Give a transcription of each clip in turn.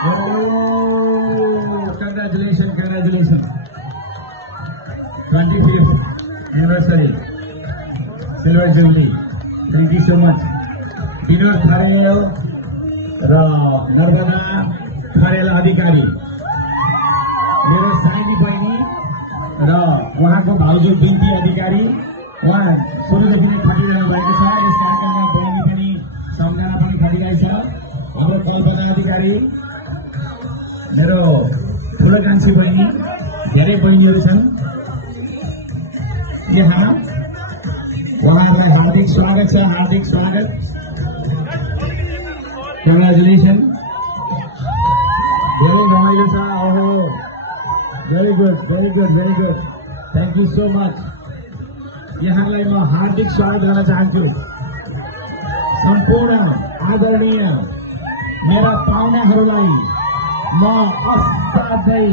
Oh, congratulations, congratulations. 25th anniversary, Silver Jubilee. Thank you so much. Vinod Tharel र नर्मदा खरेल अधिकारी, मेरो साइनी बहिनी र उहाँको भाउजू बिन्ती अधिकारी, उहाँ सुरुदेखि नै खटिरहनु भएको छ। यस कार्यक्रममा बहिनी पनि सम्झना पनि खटिरहेछ। हाम्रो कल्पना अधिकारी, मेरो ठुलो कान्छी बहिनी, धेरै बहिनीहरू छन्। यहाँ उहाँहरूलाई हार्दिक स्वागत छ, हार्दिक स्वागत। कङ्ग्रेचुलेसन। धेरै रमाइलो छ। ओहो, very good, very good, very good. Thank you so much. यहाँलाई म हार्दिक स्वागत गर्न चाहन्छु। सम्पूर्ण आदरणीय मेरा पाहुनाहरूलाई म असाध्यै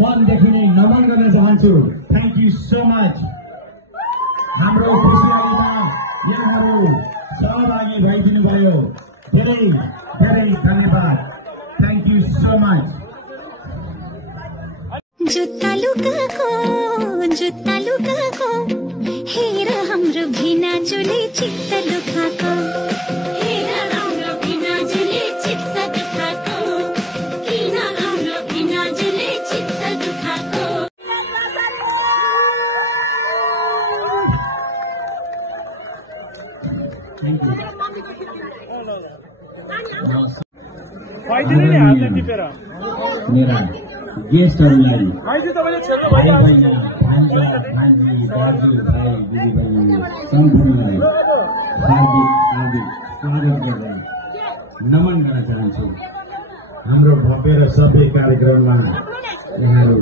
मनदेखि नै नमन गर्न चाहन्छु। Thank you so much. हाम्रो खुसियालीमा यहाँहरू सहभागी भइदिनु भयो। धेरै धेरै धन्यवाद। Thank you so much. जुत्ता लुकाको हेर हाम्रो भिना जुले चित्त दुखाको, हेर हाम्रो भिना जुले चित्त दुखाको, किन हाम्रो भिना जुले चित्त दुखाको। मेरा गेस्टहरूलाई भाइ बहिनी, भान्जा भान्जी, दाजु भाइ दिदीबहिनी सम्पूर्णलाई हार्दिक हार्दिक स्वागत गरेर नमन गर्न चाहन्छु। हाम्रो भव्य र सभ्य कार्यक्रममा यहाँहरू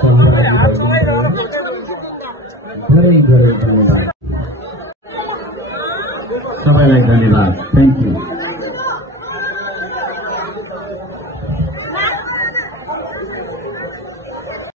सहभागी भइदिनुभयो। धेरै धेरै धन्यवाद। सबैलाई धन्यवाद। Thank you.